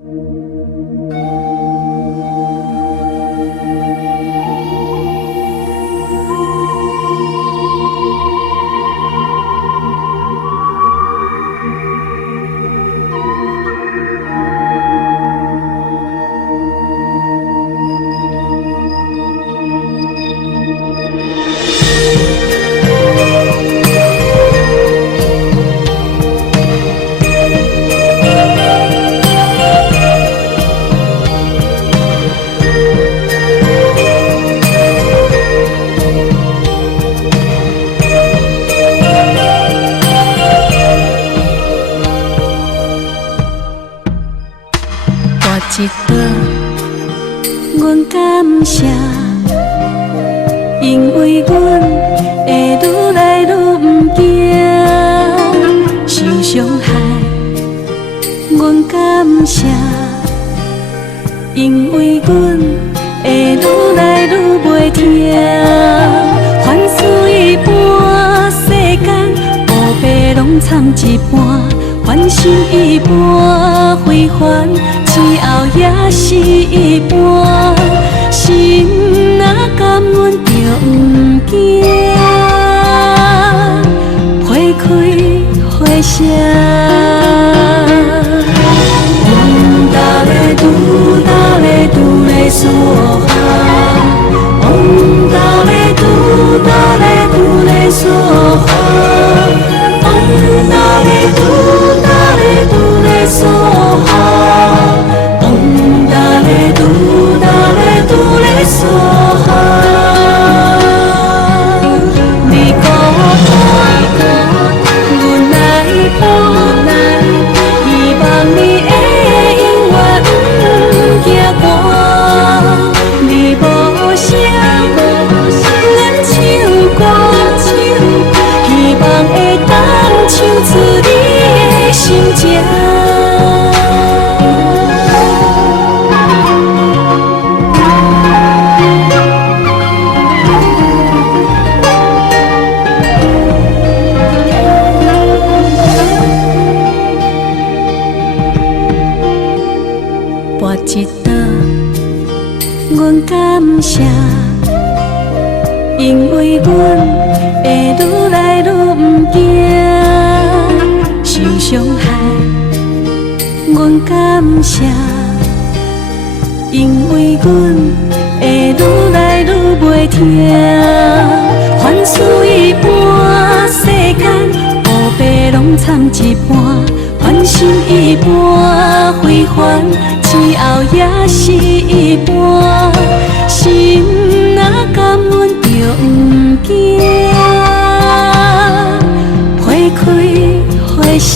一道，阮感谢，因为阮会愈来愈不惊受伤害。阮感谢，因为阮会愈来愈袂听凡事一半，世间乌白拢掺一半，烦心一半，非凡。之后也是一半，心若甘愿就不惊，花开花谢。逐个拄咧说哈，逐个拄咧说哈，逐个拄咧说哈。你孤单，阮来抱，希望你会永远不惊寒。你无声，咱唱歌，希望会当唱出你的心情。跋一道，阮感谢，因为阮会愈来愈不惊受伤害。阮感谢，因为阮会愈来愈袂听凡事一半，世间乌白拢掺一半，烦心一半，非凡。之后也是一半，心若甘愿就不惊，花开花谢。